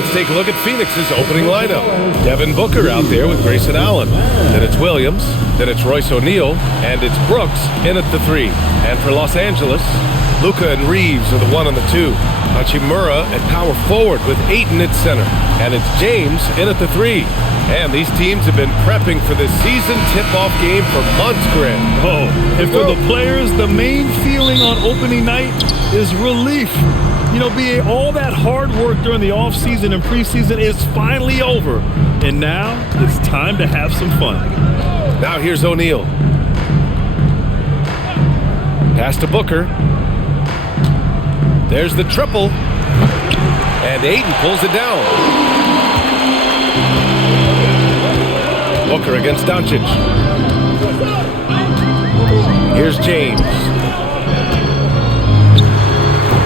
let's take a look at Phoenix's opening lineup. Devin Booker out there with Grayson Allen. Then it's Williams. Then it's Royce O'Neal. And it's Brooks in at the 3. And for Los Angeles, Luka and Reeves are the 1 and the 2. Hachimura at power forward with Ayton at center. And it's James in at the 3. And these teams have been prepping for this season tip-off game for months, Grant. Oh, and for the players, the main feeling on opening night is relief. You know, BA, all that hard work during the offseason and preseason is finally over. And now it's time to have some fun. Now here's O'Neal. Pass to Booker. There's the triple. And Ayton pulls it down. Booker against Doncic. Here's James.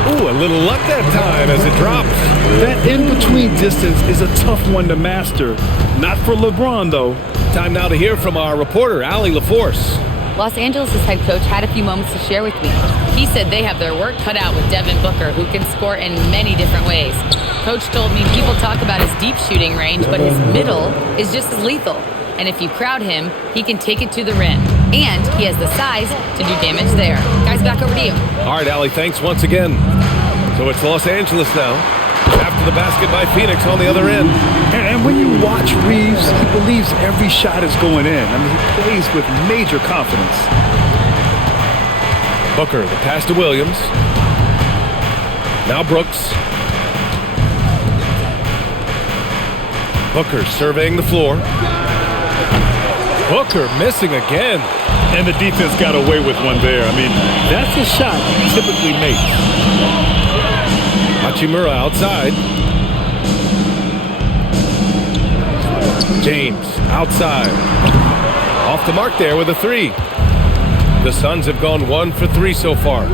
Ooh, a little luck that time as it drops. That in-between distance is a tough one to master. Not for LeBron, though. Time now to hear from our reporter, Allie LaForce. Los Angeles' head coach had a few moments to share with me. He said they have their work cut out with Devin Booker, who can score in many different ways. Coach told me people talk about his deep shooting range, but his middle is just as lethal. And if you crowd him, he can take it to the rim. And he has the size to do damage there. Guys, back over to you. All right, Allie, thanks once again. So it's Los Angeles now, after the basket by Phoenix on the other end. And when you watch Reeves, he believes every shot is going in. I mean, he plays with major confidence. Booker, the pass to Williams. Now Brooks. Booker surveying the floor. Booker missing again. And the defense got away with one there. I mean, that's a shot he typically makes. Hachimura outside. James outside. Off the mark there with a 3. The Suns have gone 1 for 3 so far.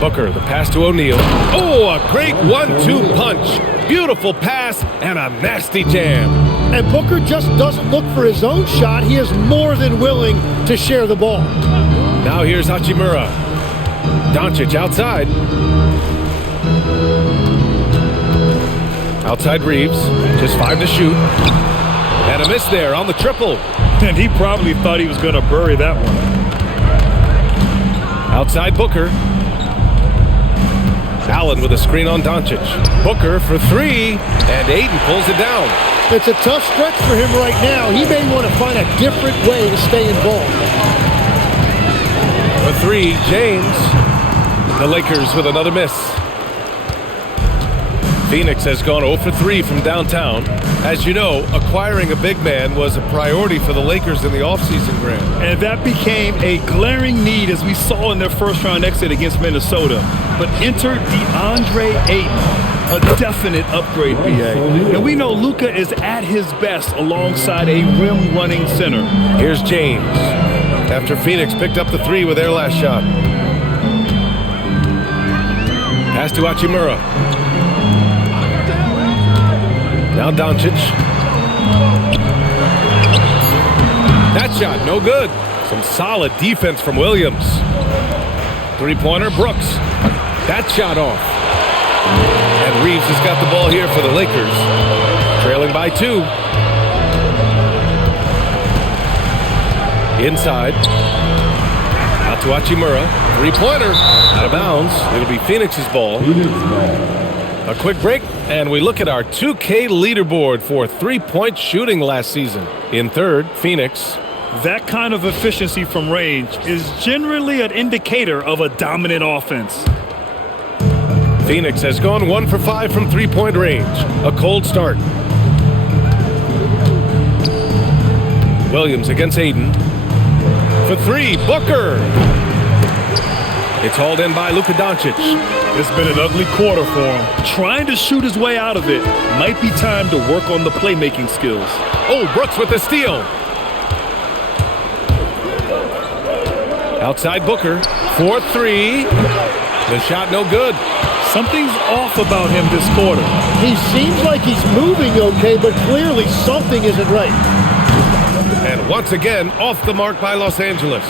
Booker, the pass to O'Neal. Oh, a great 1-2 punch. Beautiful pass and a nasty jam. And Booker just doesn't look for his own shot. He is more than willing to share the ball. Now here's Hachimura. Doncic outside. Outside Reeves. Just 5 to shoot. And a miss there on the triple. And he probably thought he was going to bury that one. Outside Booker. Allen with a screen on Doncic. Booker for 3. And Ayton pulls it down. It's a tough stretch for him right now. He may want to find a different way to stay involved. For 3, James. The Lakers with another miss. Phoenix has gone 0 for 3 from downtown. As you know, acquiring a big man was a priority for the Lakers in the offseason, Grant. And that became a glaring need, as we saw in their first-round exit against Minnesota. But enter DeAndre Ayton. A definite upgrade, BA. And we know Luka is at his best alongside a rim-running center. Here's James. After Phoenix picked up the 3 with their last shot. Pass to Hachimura. Now Doncic. That shot, no good. Some solid defense from Williams. 3-pointer, Brooks. That shot off. And Reeves has got the ball here for the Lakers. Trailing by 2. Inside. Out to Hachimura. 3-pointer. Out of bounds. It'll be Phoenix's ball. A quick break, and we look at our 2K leaderboard for 3-point shooting last season. In third, Phoenix. That kind of efficiency from range is generally an indicator of a dominant offense. Phoenix has gone 1 for 5 from 3-point range. A cold start. Williams against Ayton. For 3, Booker. It's hauled in by Luka Doncic. It's been an ugly quarter for him. Trying to shoot his way out of it. Might be time to work on the playmaking skills. Oh, Brooks with the steal. Outside Booker. 4-3. The shot no good. Something's off about him this quarter. He seems like he's moving okay, but clearly something isn't right. And once again, off the mark by Los Angeles.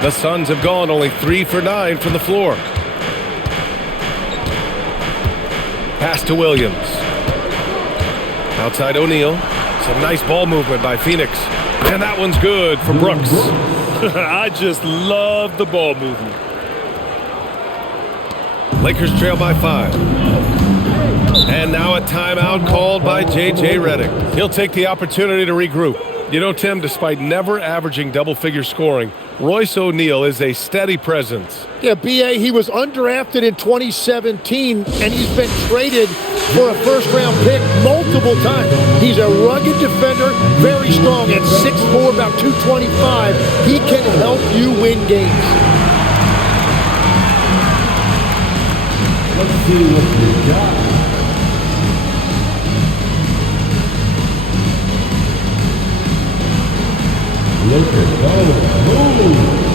The Suns have gone only 3 for 9 from the floor. Pass to Williams. Outside O'Neal. Some nice ball movement by Phoenix. And that one's good for Brooks. I just love the ball movement. Lakers trail by 5. And now a timeout called by J.J. Redick. He'll take the opportunity to regroup. You know, Tim, despite never averaging double-figure scoring, Royce O'Neal is a steady presence. Yeah, B.A., he was undrafted in 2017, and he's been traded for a first-round pick multiple times. He's a rugged defender, very strong at 6'4", about 225. He can help you win games. Let's see what we got. Look at those moves.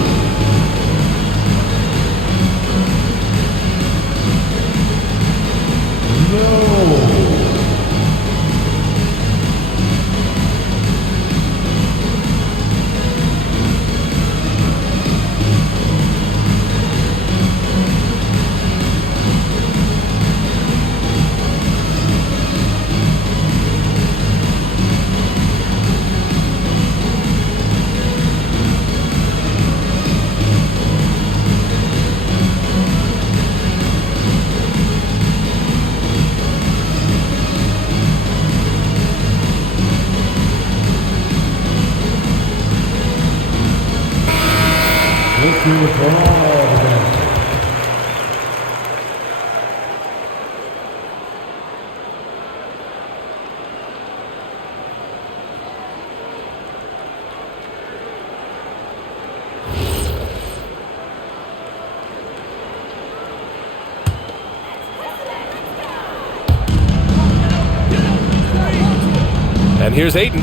And here's Ayton.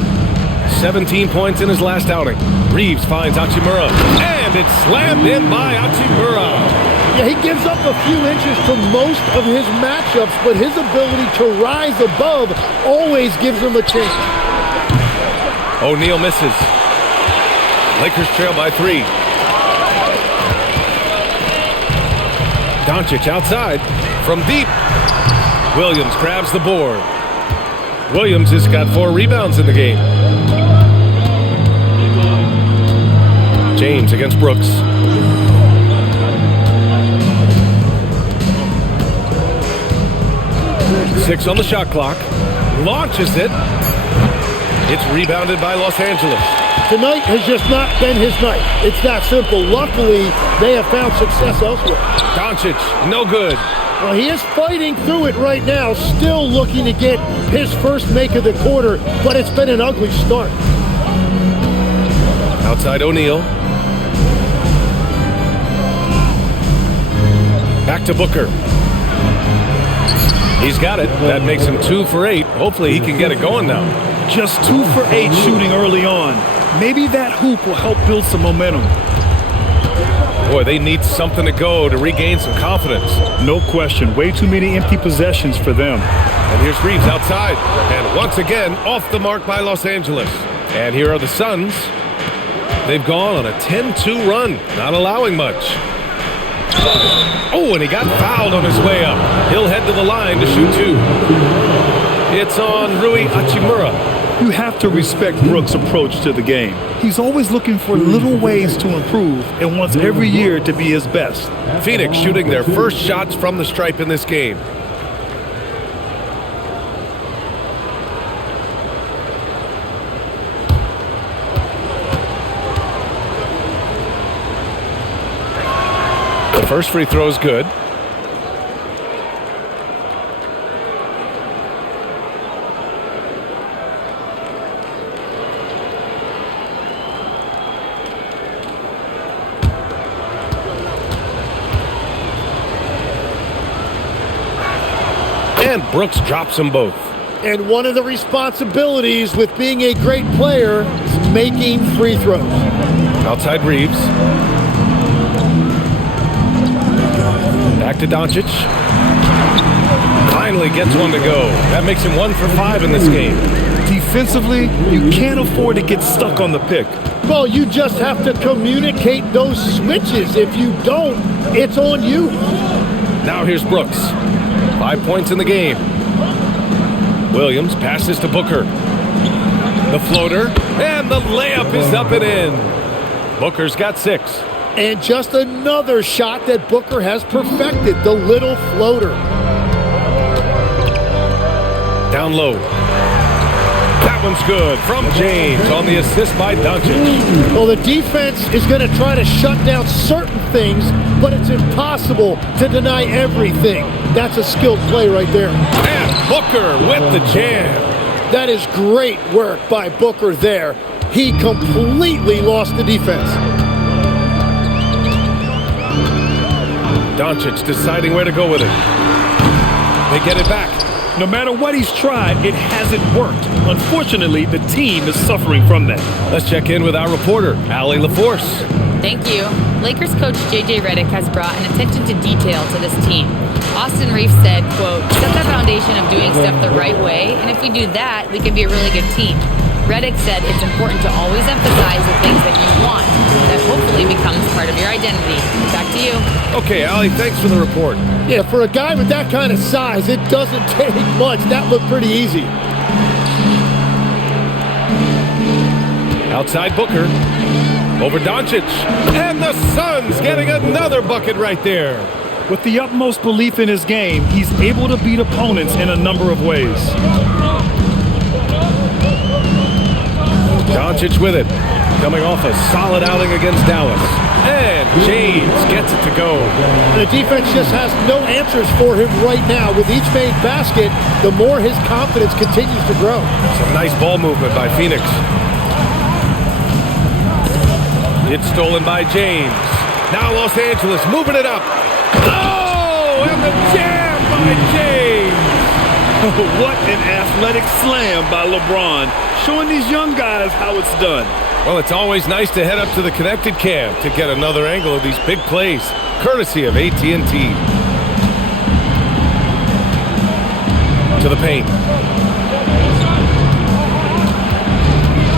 17 points in his last outing. Reeves finds Hachimura. And it's slammed in by Hachimura. Yeah, he gives up a few inches to most of his matchups, but his ability to rise above always gives him a chance. O'Neal misses. Lakers trail by 3. Doncic outside from deep. Williams grabs the board. Williams has got 4 rebounds in the game. James against Brooks. Six on the shot clock. Launches it. It's rebounded by Los Angeles. Tonight has just not been his night. It's that simple. Luckily, they have found success elsewhere. Doncic, no good. Well, he is fighting through it right now, still looking to get his first make of the quarter, but it's been an ugly start. Outside O'Neal. Back to Booker. He's got it. That makes him 2 for 8. Hopefully he can get it going now. Just 2 for 8 shooting early on. Maybe that hoop will help build some momentum. Boy, they need something to go to regain some confidence. No question. Way too many empty possessions for them. And here's Reeves outside. And once again, off the mark by Los Angeles. And here are the Suns. They've gone on a 10-2 run, not allowing much. Oh, and he got fouled on his way up. He'll head to the line to shoot 2. It's on Rui Hachimura. You have to respect Brooks' approach to the game. He's always looking for little ways to improve and wants every year to be his best. Phoenix shooting their first shots from the stripe in this game. The first free throw is good. And Brooks drops them both. And one of the responsibilities with being a great player is making free throws. Outside Reeves. Back to Doncic. Finally gets one to go. That makes him 1 for 5 in this game. Defensively, you can't afford to get stuck on the pick. Well, you just have to communicate those switches. If you don't, it's on you. Now here's Brooks. 5 points in the game. Williams passes to Booker. The floater, and the layup is up and in. Booker's got 6. And just another shot that Booker has perfected, the little floater. Down low. That one's good from James on the assist by Doncic. Well, the defense is going to try to shut down certain things, but it's impossible to deny everything. That's a skilled play right there. And Booker with the jam. That is great work by Booker there. He completely lost the defense. Doncic deciding where to go with it. They get it back. No matter what he's tried, it hasn't worked. Unfortunately, the team is suffering from that. Let's check in with our reporter, Allie LaForce. Thank you. Lakers coach J.J. Redick has brought an attention to detail to this team. Austin Reeves said, quote, set the foundation of doing stuff the right way, and if we do that, we can be a really good team. Redick said it's important to always emphasize the things that you want. That hopefully becomes part of your identity. Back to you. Okay, Allie, thanks for the report. Yeah, for a guy with that kind of size, it doesn't take much. That looked pretty easy. Outside Booker. Over Doncic. And the Suns getting another bucket right there. With the utmost belief in his game, he's able to beat opponents in a number of ways. Doncic with it. Coming off a solid outing against Dallas. And James gets it to go. The defense just has no answers for him right now. With each made basket, the more his confidence continues to grow. Some nice ball movement by Phoenix. It's stolen by James. Now Los Angeles moving it up. Oh, and the jam by James. What an athletic slam by LeBron, showing these young guys how it's done. Well, it's always nice to head up to the connected cam to get another angle of these big plays, courtesy of AT&T. To the paint.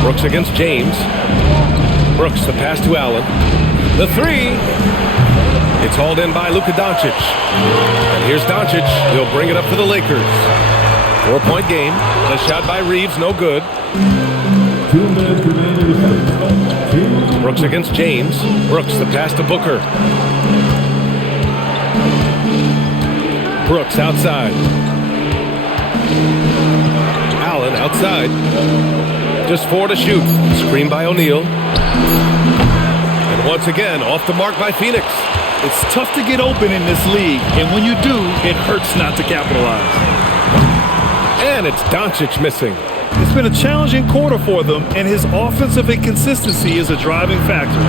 Brooks against James. Brooks, the pass to Allen. The 3. It's hauled in by Luka Doncic. And here's Doncic. He'll bring it up for the Lakers. 4-point game. The shot by Reeves, no good. 2 minutes remaining. Brooks against James. Brooks, the pass to Booker. Brooks outside. Allen outside. Just 4 to shoot. Screen by O'Neal. And once again, off the mark by Phoenix. It's tough to get open in this league, and when you do, it hurts not to capitalize. And it's Doncic missing. It's been a challenging quarter for them, and his offensive inconsistency is a driving factor.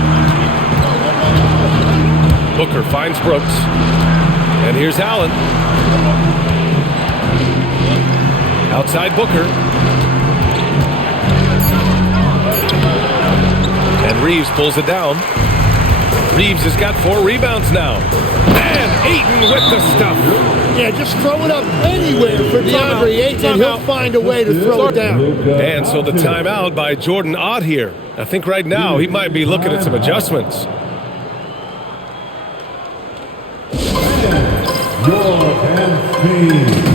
Booker finds Brooks. And here's Allen. Outside Booker. And Reeves pulls it down. Reeves has got 4 rebounds now. And Ayton with the stuff. Yeah, just throw it up anywhere for DeAndre Ayton, and he'll find a way to throw it down. And so the timeout by Jordan Ott here. I think right now he might be looking at some adjustments. Your team.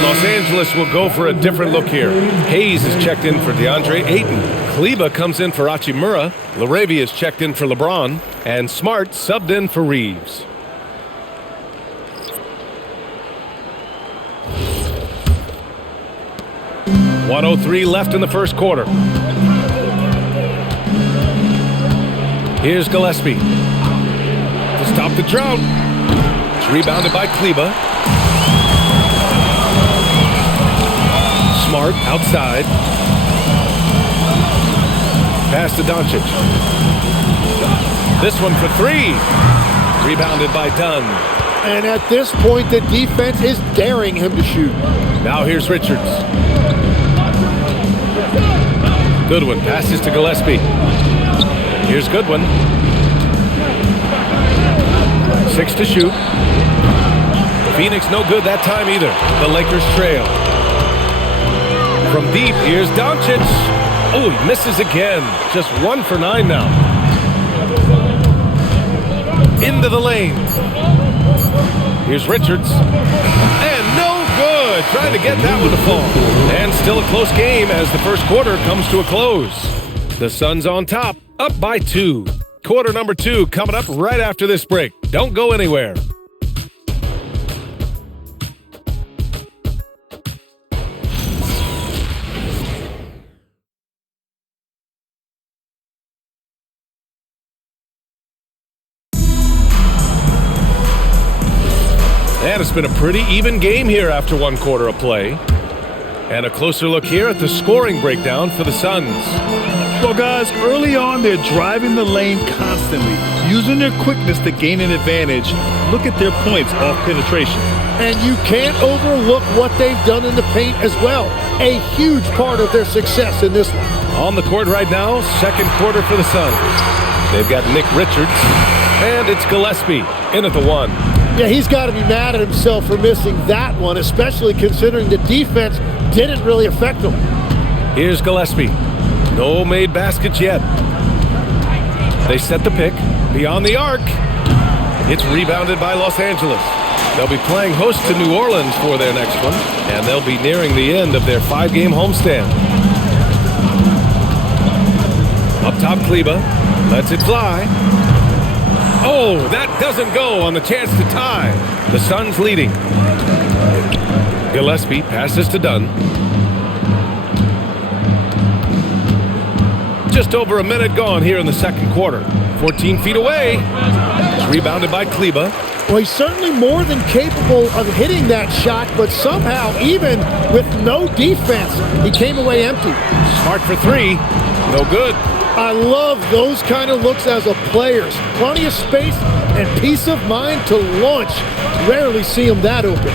Los Angeles will go for a different look here. Hayes is checked in for DeAndre Ayton. Kleber comes in for Hachimura. LaRavia is checked in for LeBron. And Smart subbed in for Reeves. .103 left in the first quarter. Here's Gillespie to stop the drought. It's rebounded by Kleber. Smart outside. Pass to Doncic. This one for three. Rebounded by Dunn. And at this point, the defense is daring him to shoot. Now here's Richards. Goodwin passes to Gillespie. Here's Goodwin. 6 to shoot. Phoenix no good that time either. The Lakers trail. From deep, here's Doncic. Oh, he misses again. Just 1 for 9 now. Into the lane. Here's Richards. And no good. Trying to get that one to fall. And still a close game as the first quarter comes to a close. The Suns on top, up by 2. Quarter number 2 coming up right after this break. Don't go anywhere. And it's been a pretty even game here after 1 quarter of play. And a closer look here at the scoring breakdown for the Suns. Well, guys, early on, they're driving the lane constantly, using their quickness to gain an advantage. Look at their points off penetration. And you can't overlook what they've done in the paint as well. A huge part of their success in this one. On the court right now, second quarter for the Suns. They've got Nick Richards, and it's Gillespie in at the 1. Yeah, he's got to be mad at himself for missing that one, especially considering the defense didn't really affect him. Here's Gillespie. No made baskets yet. They set the pick. Beyond the arc. It's rebounded by Los Angeles. They'll be playing host to New Orleans for their next one, and they'll be nearing the end of their 5-game homestand. Up top, Kleber lets it fly. Oh, that doesn't go on the chance to tie. The Suns leading. Gillespie passes to Dunn. Just over a minute gone here in the second quarter. 14 feet away. It's rebounded by Kleber. Well, he's certainly more than capable of hitting that shot, but somehow, even with no defense, he came away empty. Smart for 3. No good. I love those kind of looks as a player. Plenty of space and peace of mind to launch. Rarely see him that open.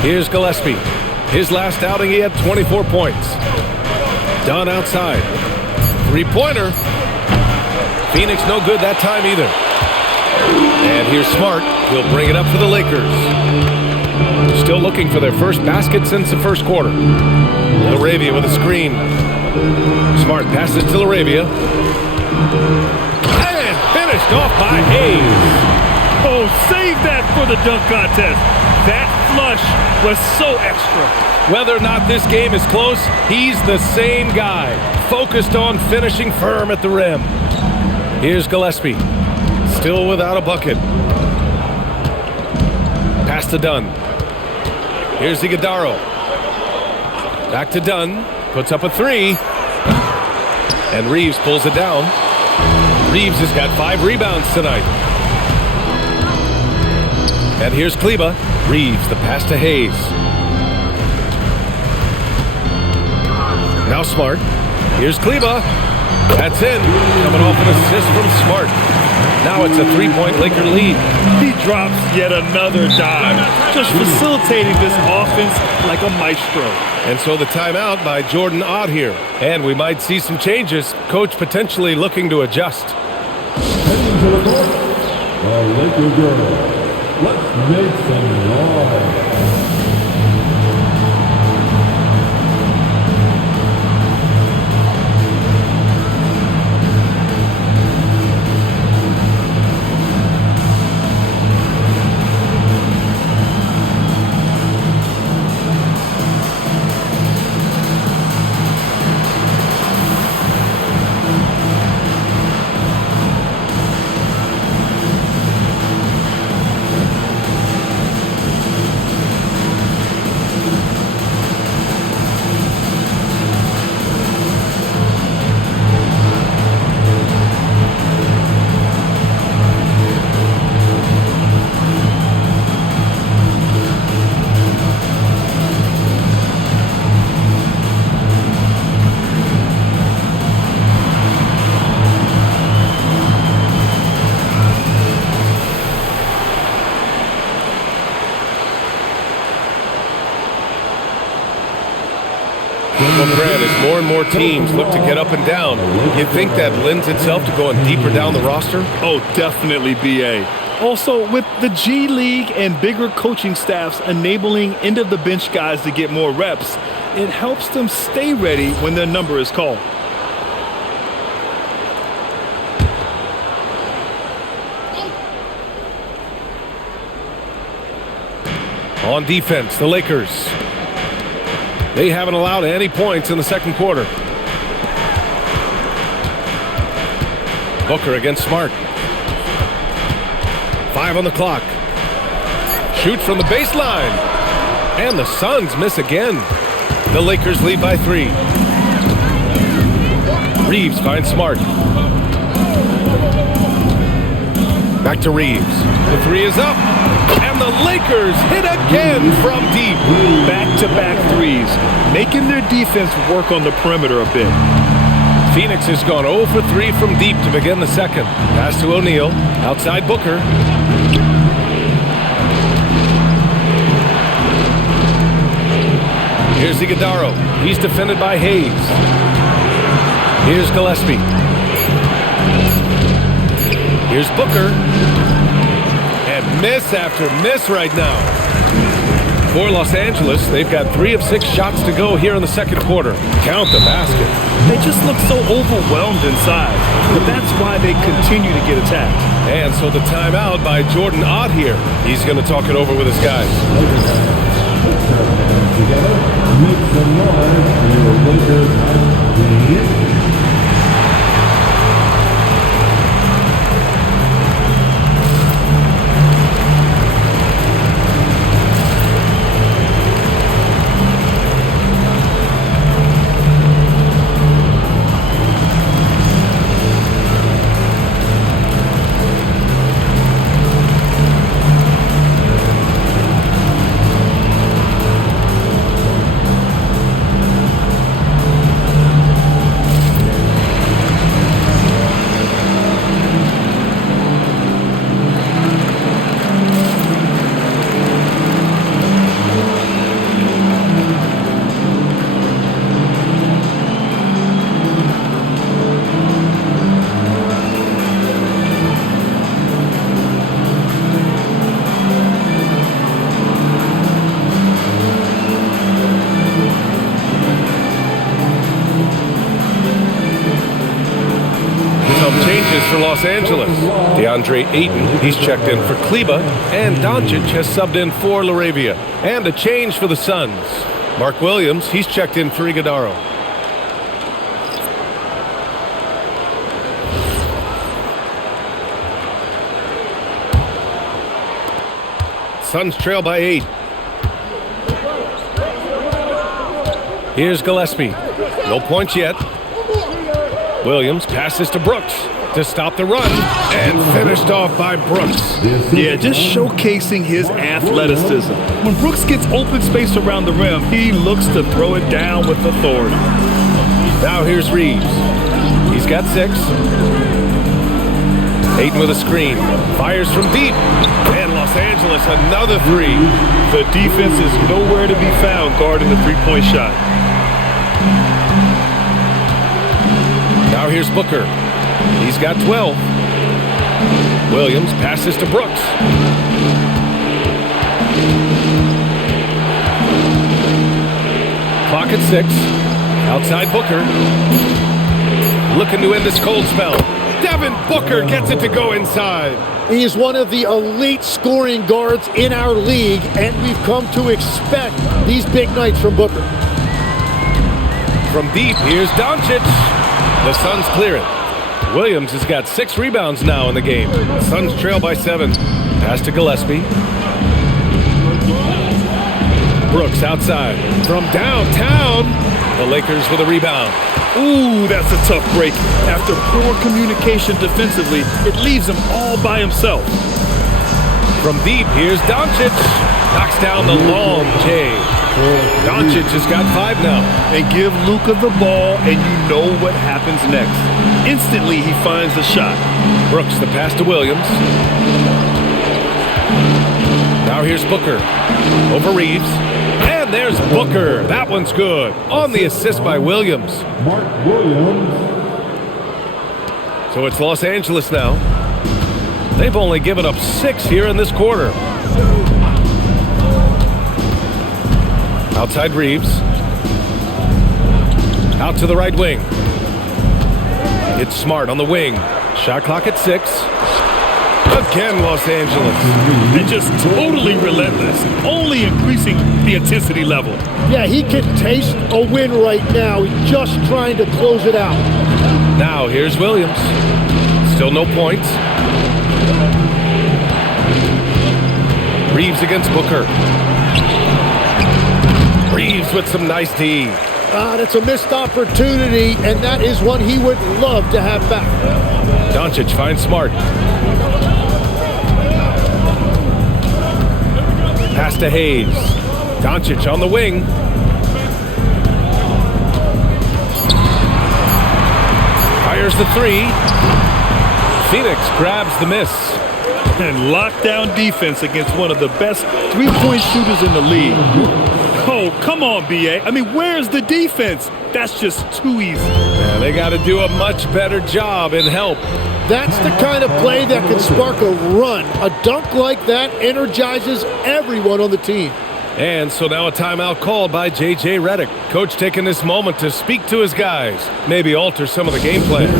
Here's Gillespie. His last outing, he had 24 points. Dunn outside. 3-pointer. Phoenix no good that time either. And here's Smart. He'll bring it up for the Lakers. Still looking for their first basket since the first quarter. LaRavia with a screen. Smart passes to LaRavia. And finished off by Hayes. Oh, save that for the dunk contest. That flush was so extra. Whether or not this game is close, he's the same guy. Focused on finishing firm at the rim. Here's Gillespie. Still without a bucket. Pass to Dunn. Here's Iguodala. Back to Dunn. Puts up a 3. And Reeves pulls it down. Reeves has got 5 rebounds tonight. And here's Kleber. Reeves, the pass to Hayes. Now Smart. Here's Kleber. That's in. Coming off an assist from Smart. Now it's a 3-point Laker lead. He drops yet another dime, just facilitating this offense like a maestro. And so the timeout by Jordan Ott here. And we might see some changes. Coach potentially looking to adjust. Heading to the court, the Laker girls. Let's make some noise. Well, Grant, as more and more teams look to get up and down, you think that lends itself to going deeper down the roster? Oh, definitely, B.A. Also, with the G League and bigger coaching staffs enabling end-of-the-bench guys to get more reps, it helps them stay ready when their number is called. On defense, the Lakers. They haven't allowed any points in the second quarter. Booker against Smart. 5 on the clock. Shoots from the baseline. And the Suns miss again. The Lakers lead by 3. Reeves finds Smart. Back to Reeves. The 3 is up. And the Lakers hit again from deep. Back-to-back threes, making their defense work on the perimeter a bit. Phoenix has gone 0 for 3 from deep to begin the second. Pass to O'Neal. Outside Booker. Here's Iguodala. He's defended by Hayes. Here's Gillespie. Here's Booker. And miss after miss right now. For Los Angeles, they've got 3 of 6 shots to go here in the second quarter. Count the basket. They just look so overwhelmed inside, but that's why they continue to get attacked. And so the timeout by Jordan Ott here. He's going to talk it over with his guys. Together, make some noise for your Lakers team. For Los Angeles, DeAndre Ayton, he's checked in for Kleba, and Doncic has subbed in for Laravia. And a change for the Suns. Mark Williams, he's checked in for Iguodala. Suns trail by 8. Here's Gillespie. No points yet. Williams passes to Brooks to stop the run, and finished off by Brooks. Yeah, just showcasing his athleticism. When Brooks gets open space around the rim, he looks to throw it down with authority. Now here's Reeves. He's got 6. Ayton with a screen. Fires from deep. And Los Angeles, another 3. The defense is nowhere to be found guarding the three-point shot. Now here's Booker. He's got 12. Williams passes to Brooks. Clock at 6. Outside Booker. Looking to end this cold spell. Devin Booker gets it to go inside. He is one of the elite scoring guards in our league, and we've come to expect these big nights from Booker. From deep, here's Doncic. The Suns clear it. Williams has got 6 rebounds now in the game. Suns trail by 7. Pass to Gillespie. Brooks outside. From downtown, the Lakers with a rebound. Ooh, that's a tough break. After poor communication defensively, it leaves him all by himself. From deep, here's Doncic. Knocks down the long J. Doncic has got 5 now. And give Luka the ball, and you know what happens next. Instantly, he finds the shot. Brooks, the pass to Williams. Now here's Booker. Over Reeves. And And there's Booker. That one's good. On the assist by Williams. Mark Williams. So it's Los Angeles now. They've only given up 6 here in this quarter. Outside Reeves. Out to the right wing. It's Smart on the wing. Shot clock at 6. Again, Los Angeles. And just totally relentless, only increasing the intensity level. Yeah, he can taste a win right now. He's just trying to close it out. Now here's Williams. Still no points. Reeves against Booker. Reeves with some nice D. That's a missed opportunity, and that is one he would love to have back. Doncic finds Smart. Pass to Hayes. Doncic on the wing. Fires the 3. Phoenix grabs the miss. And lockdown defense against one of the best three-point shooters in the league. Oh, come on, B.A. I mean, where's the defense? That's just too easy. Yeah, they got to do a much better job in help. That's the kind of play that can spark a run. A dunk like that energizes everyone on the team. And so now a timeout called by J.J. Redick. Coach taking this moment to speak to his guys. Maybe alter some of the game plan.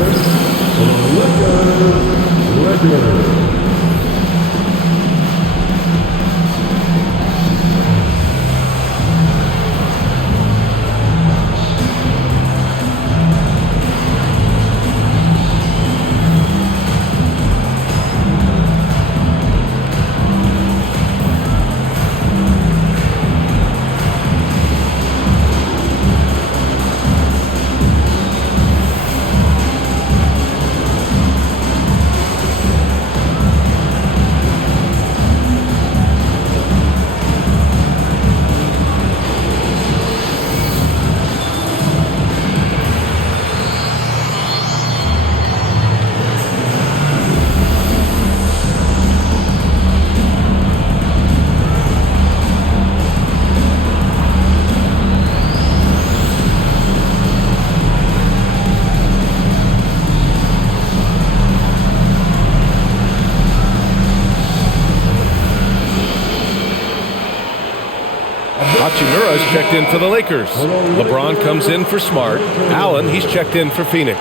Hachimura's checked in for the Lakers. LeBron comes in for Smart. Allen, he's checked in for Phoenix.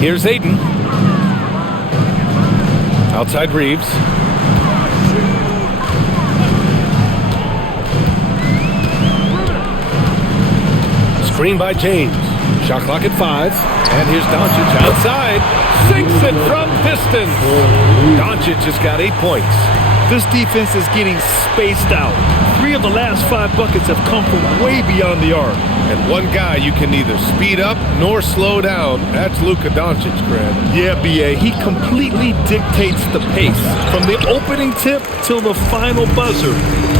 Here's Ayton. Outside Reeves. Screen by James. Shot clock at 5. And here's Doncic outside. Sinks it from distance. Doncic has got 8 points. This defense is getting spaced out. 3 of the last 5 buckets have come from way beyond the arc. And one guy you can neither speed up nor slow down. That's Luka Doncic, Grant. Yeah, B.A. He completely dictates the pace. From the opening tip till the final buzzer,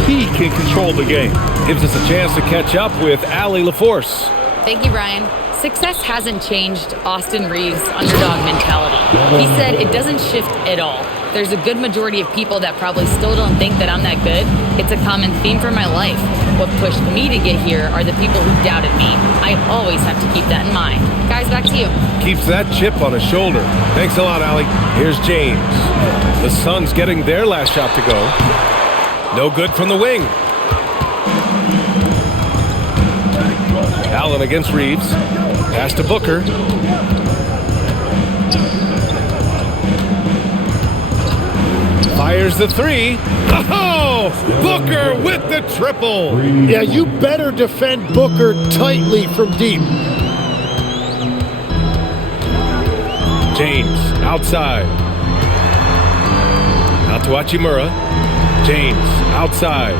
he can control the game. Gives us a chance to catch up with Allie LaForce. Thank you, Brian. Success hasn't changed Austin Reeves' underdog mentality. He said it doesn't shift at all. There's a good majority of people that probably still don't think that I'm that good. It's a common theme for my life. What pushed me to get here are the people who doubted me. I always have to keep that in mind. Guys, back to you. Keeps that chip on his shoulder. Thanks a lot, Allie. Here's James. The Suns getting their last shot to go. No good from the wing. Allen against Reeves. Pass to Booker. Fires the 3. Oh! Booker with the triple. Yeah, you better defend Booker tightly from deep. James outside. Out to Hachimura. James outside.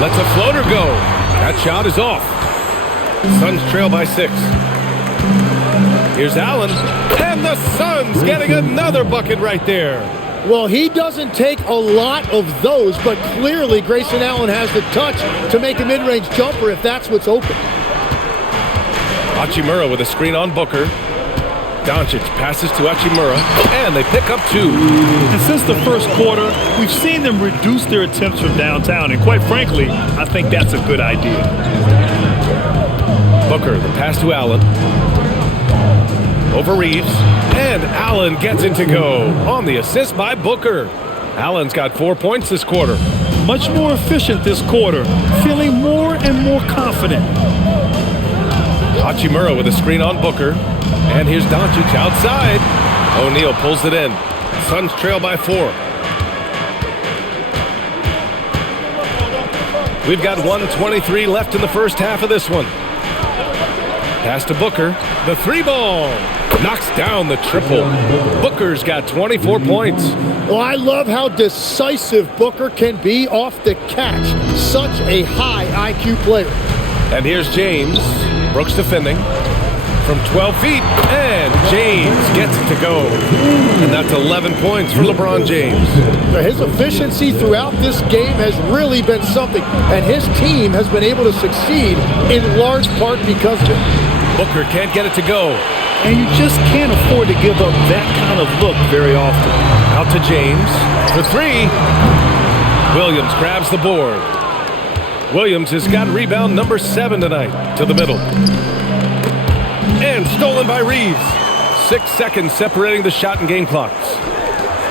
Lets a floater go. That shot is off. Suns trail by 6. Here's Allen. And the Suns getting another bucket right there. Well, he doesn't take a lot of those, but clearly Grayson Allen has the touch to make a mid-range jumper if that's what's open. Hachimura with a screen on Booker. Doncic passes to Hachimura, and they pick up 2. And since the first quarter, we've seen them reduce their attempts from downtown, and quite frankly, I think that's a good idea. Booker, the pass to Allen. Over Reeves, and Allen gets it to go on the assist by Booker. Allen's got 4 points this quarter. Much more efficient this quarter, feeling more and more confident. Hachimura with a screen on Booker. And here's Doncic outside. O'Neal pulls it in. Suns trail by 4. We've got 1:23 left in the first half of this one. Pass to Booker. The 3-ball. Knocks down the triple. Booker's got 24 points. Well, I love how decisive Booker can be off the catch. Such a high IQ player. And here's James. Brooks defending. From 12 feet, and James gets it to go. And that's 11 points for LeBron James. His efficiency throughout this game has really been something, and his team has been able to succeed in large part because of it. Booker can't get it to go. And you just can't afford to give up that kind of look very often. Out to James for 3. Williams grabs the board. Williams has got rebound number 7 tonight to the middle. And stolen by Reeves. 6 seconds separating the shot and game clocks.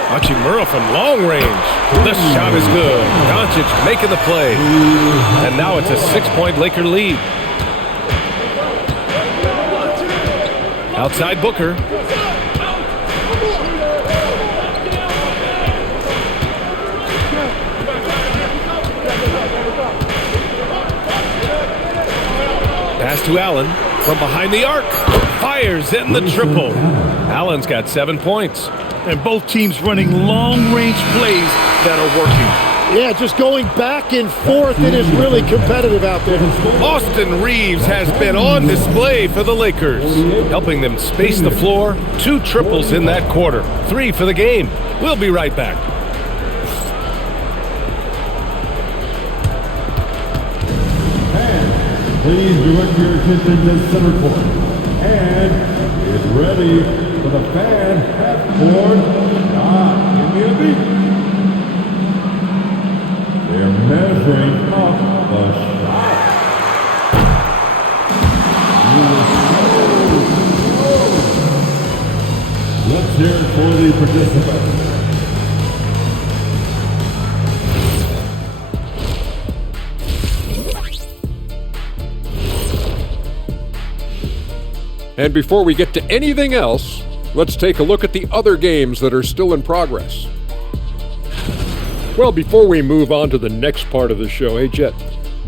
Hachimura from long range. This shot is good. Doncic making the play. And now it's a 6-point Laker lead. Outside Booker. Pass to Allen. From behind the arc, fires in the triple. Allen's got 7 points. And both teams running long-range plays that are working. Yeah, just going back and forth, it is really competitive out there. Austin Reeves has been on display for the Lakers, helping them space the floor. 2 triples in that quarter, 3 for the game. We'll be right back. Please direct your attention to center court. And get ready for the fan half-court shot. Give me a beat. They're measuring up the shot. Let's hear it for the participants. And before we get to anything else, let's take a look at the other games that are still in progress. Well, before we move on to the next part of the show, hey Jet,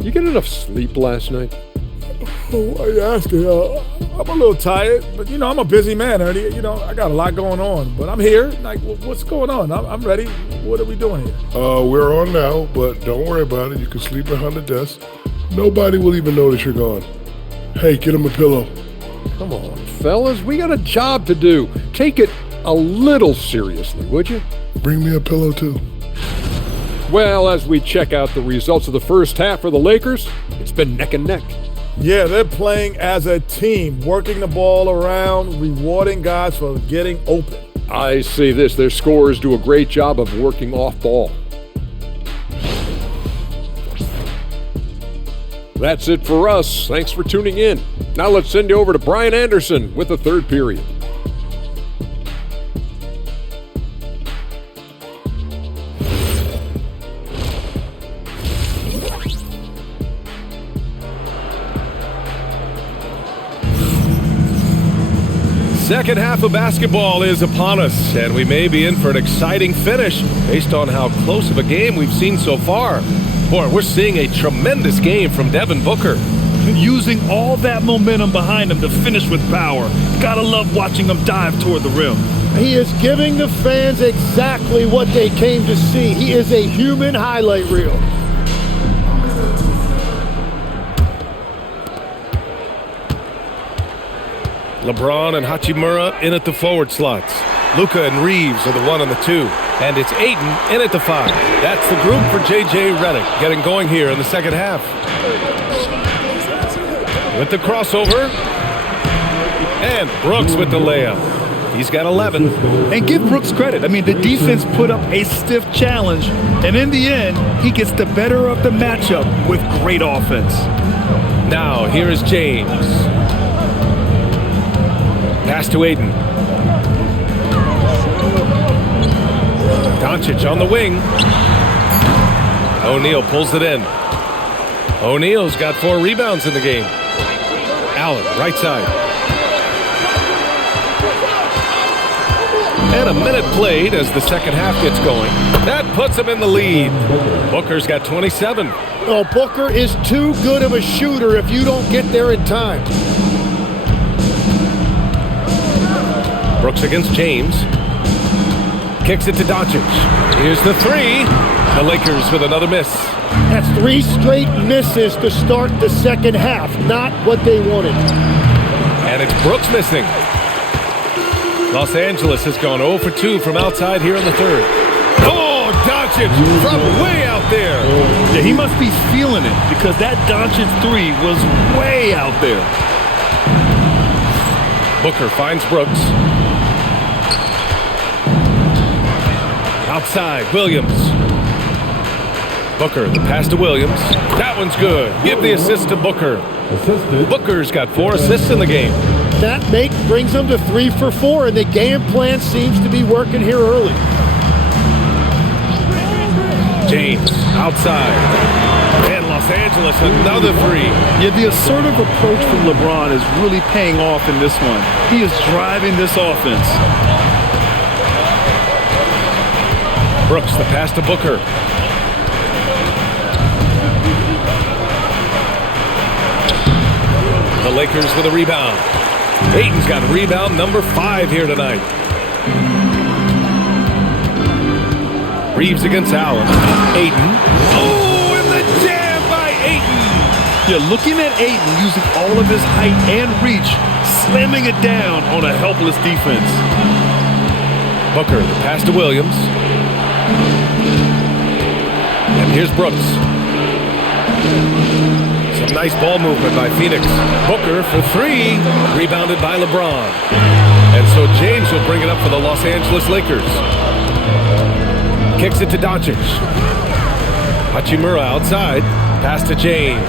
you get enough sleep last night? Why are you asking? I'm a little tired, but I'm a busy man, Ernie. I got a lot going on, but I'm here. Like, what's going on? I'm ready. What are we doing here? We're on now, but don't worry about it. You can sleep behind the desk. Nobody will even notice you're gone. Hey, get him a pillow. Come on, fellas, we got a job to do. Take it a little seriously, would you? Bring me a pillow, too. Well, as we check out the results of the first half for the Lakers, it's been neck and neck. Yeah, they're playing as a team, working the ball around, rewarding guys for getting open. I say this, their scorers do a great job of working off ball. That's it for us. Thanks for tuning in. Now let's send you over to Brian Anderson with the third period. Second half of basketball is upon us, and we may be in for an exciting finish based on how close of a game we've seen so far. Boy, we're seeing a tremendous game from Devin Booker. Using all that momentum behind him to finish with power. Gotta love watching him dive toward the rim. He is giving the fans exactly what they came to see. He is a human highlight reel. LeBron and Hachimura in at the forward slots. Luka and Reeves are the 1 and the 2. And it's Ayton in at the 5. That's the group for J.J. Redick getting going here in the second half. With the crossover. And Brooks with the layup. He's got 11. And give Brooks credit. I mean, the defense put up a stiff challenge, and in the end, he gets the better of the matchup with great offense. Now, here is James. Pass to Ayton. Doncic on the wing. O'Neal pulls it in. O'Neal's got 4 rebounds in the game. Allen, right side. And a minute played as the second half gets going. That puts him in the lead. Booker's got 27. Oh, Booker is too good of a shooter if you don't get there in time. Brooks against James. Kicks it to Doncic. Here's the 3. The Lakers with another miss. That's 3 straight misses to start the second half. Not what they wanted. And it's Brooks missing. Los Angeles has gone 0 for 2 from outside here in the third. Oh, Doncic from way out there. Yeah, he must be feeling it because that Doncic 3 was way out there. Booker finds Brooks. Outside, Williams. Booker, the pass to Williams. That one's good. Give the assist to Booker. Booker's got 4 assists in the game. That brings them to 3 for 4, and the game plan seems to be working here early. James, outside. And Los Angeles, another 3. Yeah, the assertive approach from LeBron is really paying off in this one. He is driving this offense. Brooks, the pass to Booker. The Lakers with a rebound. Ayton's got rebound number 5 here tonight. Reeves against Allen. Ayton. Oh, and the jam by Ayton. Yeah, looking at Ayton using all of his height and reach, slamming it down on a helpless defense. Booker, the pass to Williams. And here's Brooks. Some nice ball movement by Phoenix. Booker for 3, rebounded by LeBron. And so James will bring it up for the Los Angeles Lakers. Kicks it to Doncic. Hachimura outside. Pass to James.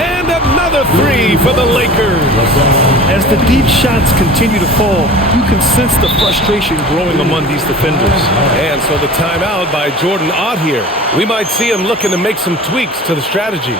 And another 3 for the Lakers. As the deep shots continue to fall, you can sense the frustration growing among these defenders. And so the timeout by Jordan Ott here. We might see him looking to make some tweaks to the strategy.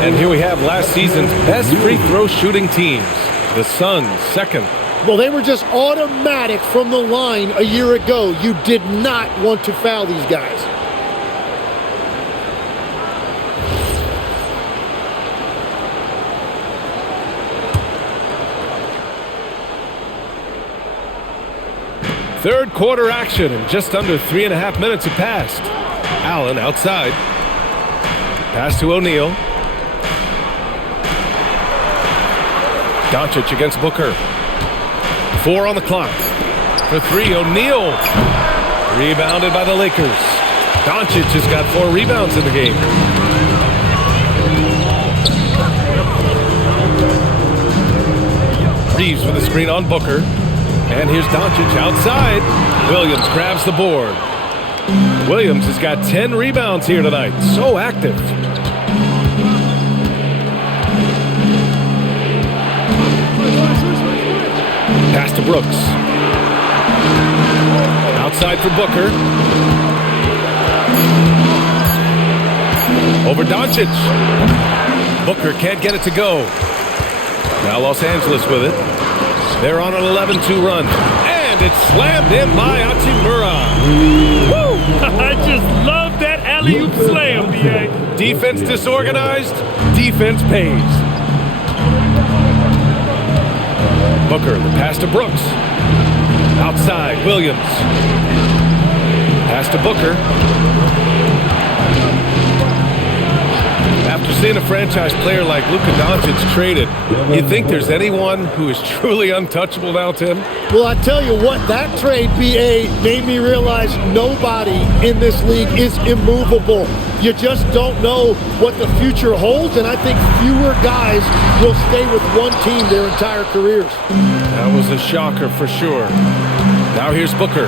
And here we have last season's best free throw shooting teams. The Suns, second. Well, they were just automatic from the line a year ago. You did not want to foul these guys. Third quarter action, and just under 3.5 minutes have passed. Allen outside. Pass to O'Neal. Doncic against Booker. 4 on the clock. For 3, O'Neal. Rebounded by the Lakers. Doncic has got 4 rebounds in the game. Reeves with a screen on Booker. And here's Doncic outside. Williams grabs the board. Williams has got 10 rebounds here tonight. So active. Pass to Brooks. Outside for Booker. Over Doncic. Booker can't get it to go. Now Los Angeles with it. They're on an 11-2 run. And it's slammed in by Hachimura. Woo! I just love that alley-oop slam, B.A. Defense disorganized. Defense pays. Booker, the pass to Brooks. Outside, Williams. Pass to Booker. After seeing a franchise player like Luka Doncic traded, you think there's anyone who is truly untouchable now, Tim? Well, I tell you what, that trade, B.A., made me realize nobody in this league is immovable. You just don't know what the future holds, and I think fewer guys will stay with one team their entire careers. That was a shocker for sure. Now here's Booker.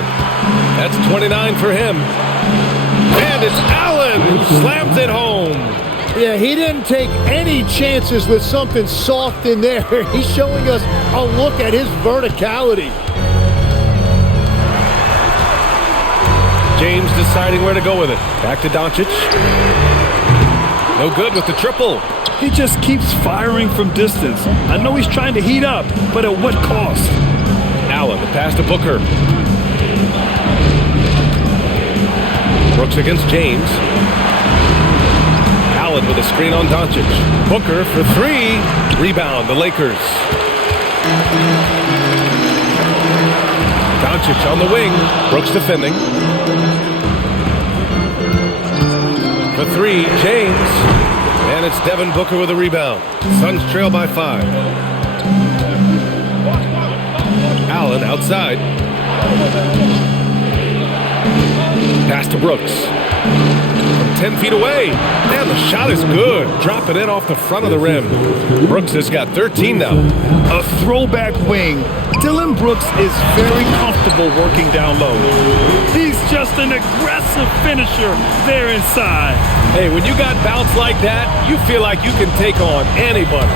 That's 29 for him. And it's Allen who slams it home. Yeah, he didn't take any chances with something soft in there. He's showing us a look at his verticality. James deciding where to go with it. Back to Doncic. No good with the triple. He just keeps firing from distance. I know he's trying to heat up, but at what cost? Allen, the pass to Booker. Brooks against James. Allen with a screen on Doncic. Booker for 3. Rebound, the Lakers. Doncic on the wing. Brooks defending. For 3, James. And it's Devin Booker with a rebound. Suns trail by 5. Allen outside. Pass to Brooks. From 10 feet away. And the shot is good. Dropping it off the front of the rim. Brooks has got 13 now. A throwback wing. Dylan Brooks is very comfortable working down low. He's just an aggressive finisher there inside. Hey, when you got bounce like that, you feel like you can take on anybody.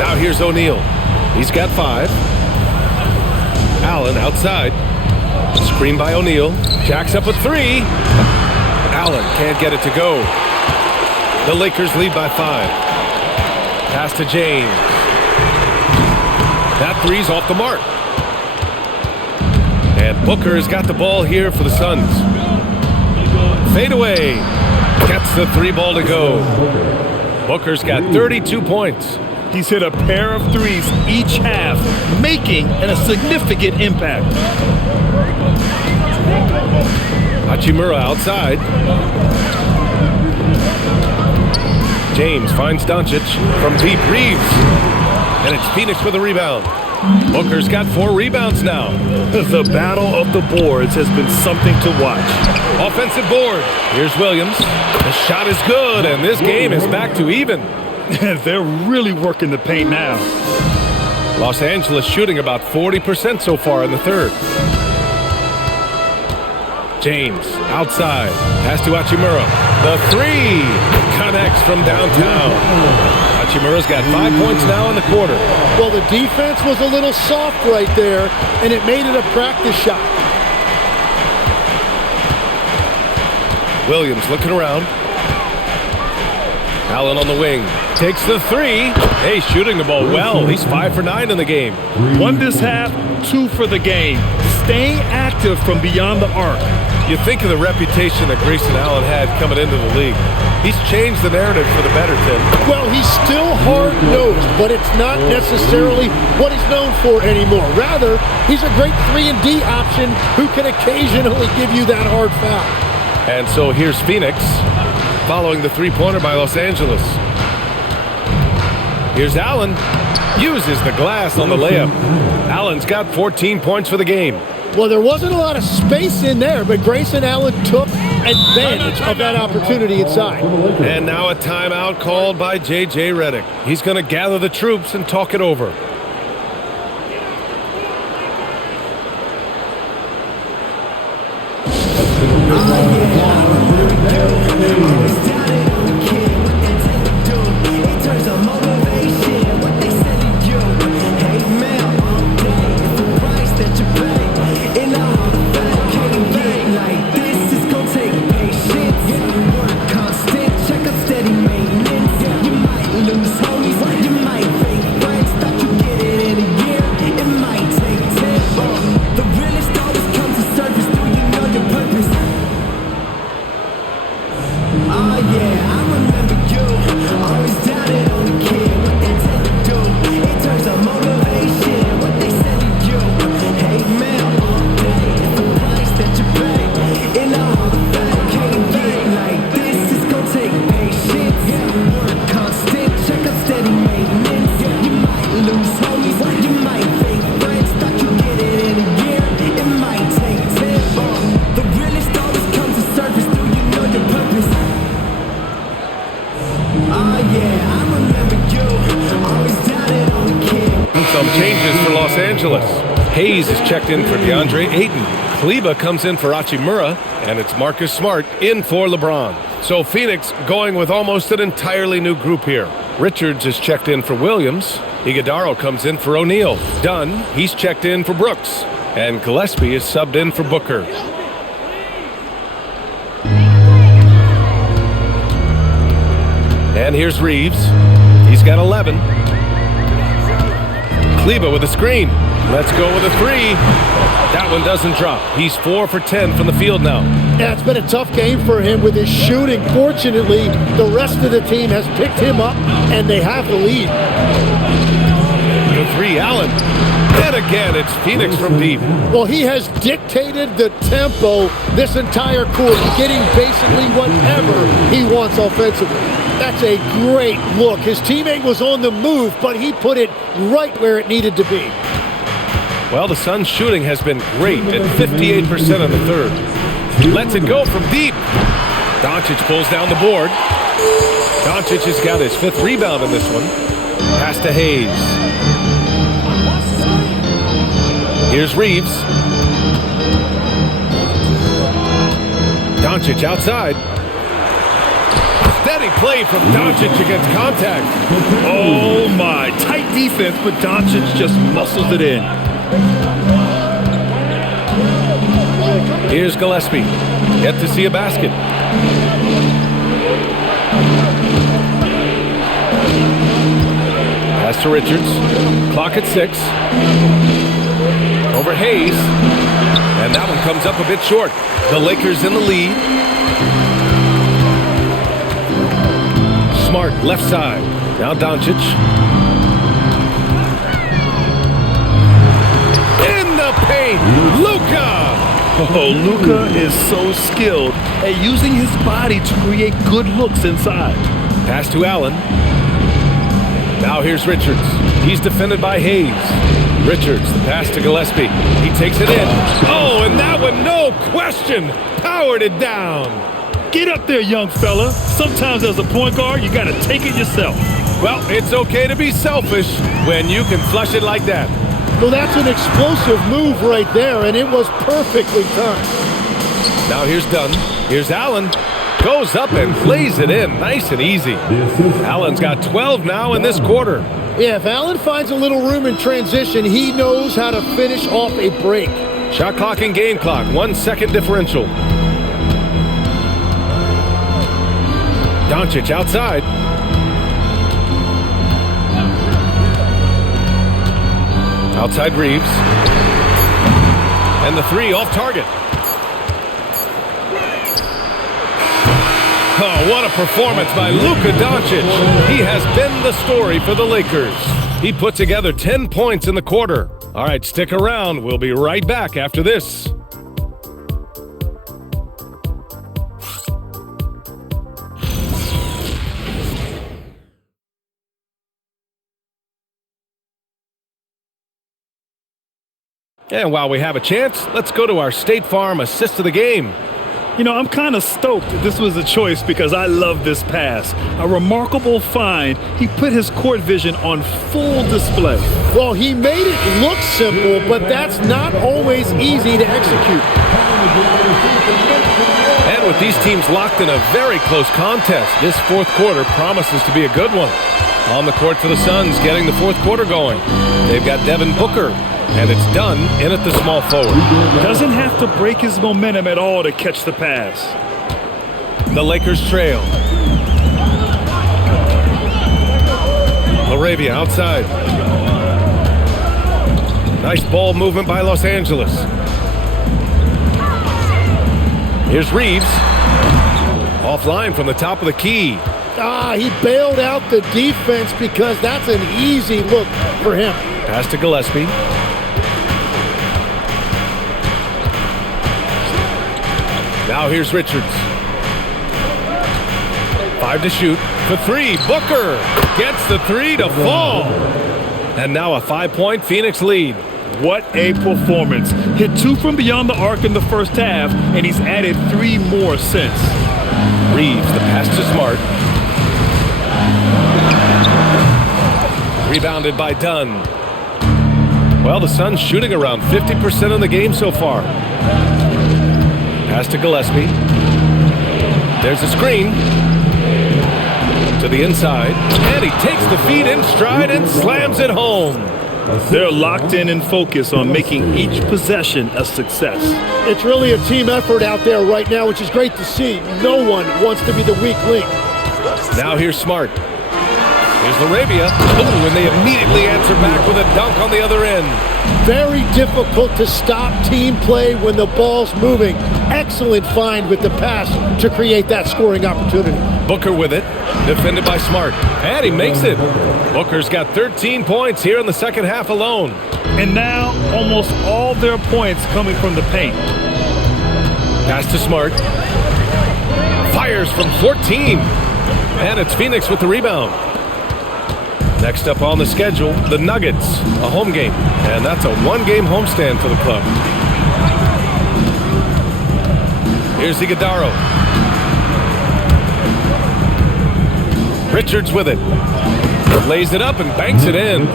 Now here's O'Neal. He's got 5. Allen outside. Screen by O'Neal. Jacks up a 3. Allen can't get it to go. The Lakers lead by 5. Pass to James. That 3's off the mark. And Booker has got the ball here for the Suns. Fade away. Gets the 3 ball to go. Booker's got 32 points. He's hit a pair of 3s each half, making a significant impact. Hachimura outside. James finds Doncic from deep. Reeves. And it's Phoenix with a rebound. Booker's got 4 rebounds now. The battle of the boards has been something to watch. Offensive board. Here's Williams. The shot is good, and this game is back to even. They're really working the paint now. Los Angeles shooting about 40% so far in the third. James outside. Pass to Hachimura. The 3 connects from downtown. Hachimura's got 5 points now in the quarter. Well, the defense was a little soft right there, and it made it a practice shot. Williams looking around. Allen on the wing. Takes the 3. Hey, shooting the ball well. He's 5 for 9 in the game. 1 this half, 2 for the game. Staying active from beyond the arc. You think of the reputation that Grayson Allen had coming into the league. He's changed the narrative for the better, Tim. Well, he's still hard-nosed, but it's not necessarily what he's known for anymore. Rather, he's a great 3-and-D option who can occasionally give you that hard foul. And so here's Phoenix following the 3-pointer by Los Angeles. Here's Allen. uses the glass on the layup. Allen's got 14 points for the game. Well, there wasn't a lot of space in there, but Grayson Allen took advantage of that opportunity inside. And now a timeout called by J.J. Redick. He's going to gather the troops and talk it over. Some changes for Los Angeles. Hayes is checked in for DeAndre Ayton. Kleber comes in for Hachimura, and it's Marcus Smart in for LeBron. So Phoenix going with almost an entirely new group here. Richards is checked in for Williams. Iguodala comes in for O'Neal. Dunn, he's checked in for Brooks. And Gillespie is subbed in for Booker. And here's Reeves. He's got 11. Kleber with a screen. Let's go with a three. That one doesn't drop. He's 4 for 10 from the field now. Yeah, it's been a tough game for him with his shooting. Fortunately, the rest of the team has picked him up, and they have the lead. The three, Allen. And again, it's Phoenix from deep. Well, he has dictated the tempo this entire quarter, getting basically whatever he wants offensively. That's a great look. His teammate was on the move, but he put it right where it needed to be. Well, the Suns' shooting has been great at 58% in the third. Lets it go from deep. Doncic pulls down the board. Doncic has got his 5th rebound in this one. Pass to Hayes. Here's Reeves. Doncic outside. Steady play from Doncic against contact. Oh my, tight defense, but Doncic just muscles it in. Here's Gillespie. Yet to see a basket. Pass to Richards. Clock at 6. Over Hayes. And that one comes up a bit short. The Lakers in the lead. Smart, left side. Now Doncic. In the paint, Luka! Oh, Luka is so skilled at using his body to create good looks inside. Pass to Allen. Now here's Richards. He's defended by Hayes. Richards, the pass to Gillespie. He takes it in. Oh, and that one, no question, powered it down. Get up there, young fella. Sometimes as a point guard, you got to take it yourself. Well, it's okay to be selfish when you can flush it like that. Well, that's an explosive move right there, and it was perfectly timed. Now here's Dunn. Here's Allen. Goes up and plays it in. Nice and easy. Allen's got 12 now in this quarter. Yeah, if Allen finds a little room in transition, he knows how to finish off a break. Shot clock and game clock, 1 second differential. Doncic outside. Outside Reeves. And the three off target. Oh, what a performance by Luka Doncic. He has been the story for the Lakers. He put together 10 points in the quarter. All right, stick around. We'll be right back after this. And while we have a chance, let's go to our State Farm assist of the game. You know, I'm kind of stoked this was a choice because I love this pass. A remarkable find. He put his court vision on full display. Well, he made it look simple, but that's not always easy to execute. And with these teams locked in a very close contest, this fourth quarter promises to be a good one. On the court for the Suns, getting the fourth quarter going. They've got Devin Booker, and it's done in at the small forward. Doesn't have to break his momentum at all to catch the pass. The Lakers trail. Laravia outside. Nice ball movement by Los Angeles. Here's Reeves. Offline from the top of the key. He bailed out the defense because that's an easy look for him. Pass to Gillespie. Now here's Richards. 5 to shoot. For 3, Booker gets the 3 to fall. And now a 5-point Phoenix lead. What a performance. Hit 2 from beyond the arc in the first half, and he's added 3 more since. Reeves, the pass to Smart. Rebounded by Dunn. Well, the Suns shooting around 50% in the game so far. Pass to Gillespie. There's a screen. To the inside. And he takes the feed in stride and slams it home. They're locked in and focused on making each possession a success. It's really a team effort out there right now, which is great to see. No one wants to be the weak link. Now here's Smart. Here's Laravia. Oh, and they immediately answer back with a dunk on the other end. Very difficult to stop team play when the ball's moving. Excellent find with the pass to create that scoring opportunity. Booker with it. Defended by Smart. And he makes it. Booker's got 13 points here in the second half alone. And now almost all their points coming from the paint. Pass to Smart. Fires from 14. And it's Phoenix with the rebound. Next up on the schedule, the Nuggets, a home game. And that's a 1-game homestand for the club. Here's Iguodala. Richards with it. Lays it up and banks it in.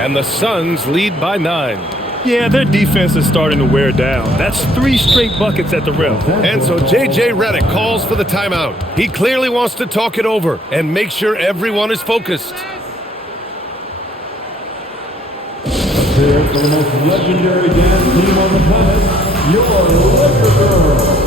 And the Suns lead by 9. Yeah, their defense is starting to wear down. That's 3 straight buckets at the rim. And so J.J. Redick calls for the timeout. He clearly wants to talk it over and make sure everyone is focused. Here for the most legendary dance team on the planet, your Laker Girls.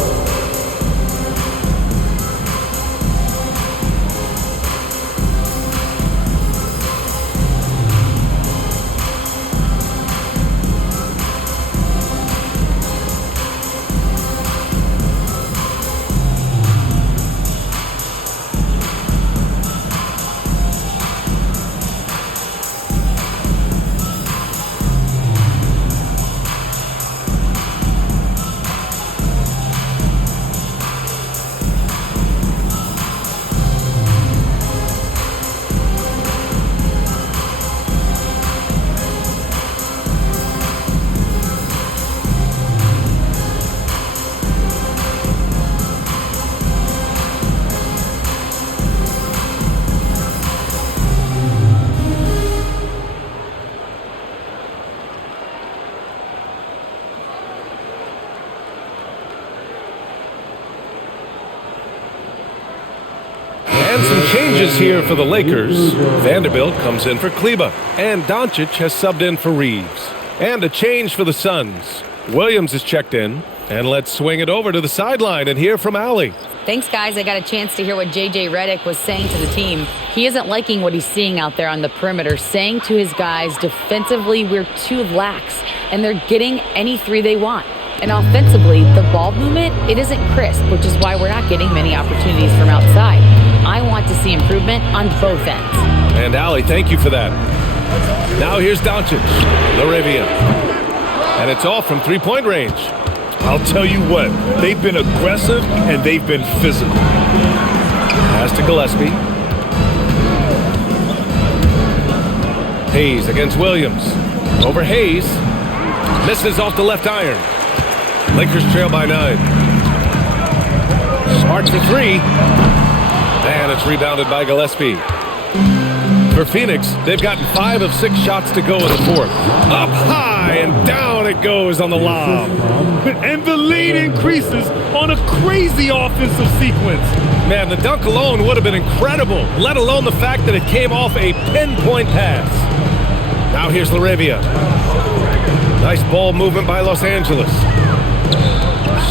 And some changes here for the Lakers. Vanderbilt comes in for Kleba, and Doncic has subbed in for Reeves. And a change for the Suns. Williams is checked in, and let's swing it over to the sideline and hear from Allie. Thanks, guys. I got a chance to hear what J.J. Redick was saying to the team. He isn't liking what he's seeing out there on the perimeter, saying to his guys, defensively, we're too lax, and they're getting any 3 they want. And offensively, the ball movement, it isn't crisp, which is why we're not getting many opportunities from outside. I want to see improvement on both ends. And Allie, thank you for that. Now here's Doncic, Laravia. And it's all from 3-point range. I'll tell you what, they've been aggressive and they've been physical. Pass to Gillespie. Hayes against Williams. Over Hayes. Misses off the left iron. Lakers trail by 9. Smart for 3. And it's rebounded by Gillespie. For Phoenix, they've gotten 5 of 6 shots to go in the fourth. Up high and down it goes on the lob. And the lead increases on a crazy offensive sequence. Man, the dunk alone would have been incredible, let alone the fact that it came off a pinpoint pass. Now here's LaRavia. Nice ball movement by Los Angeles.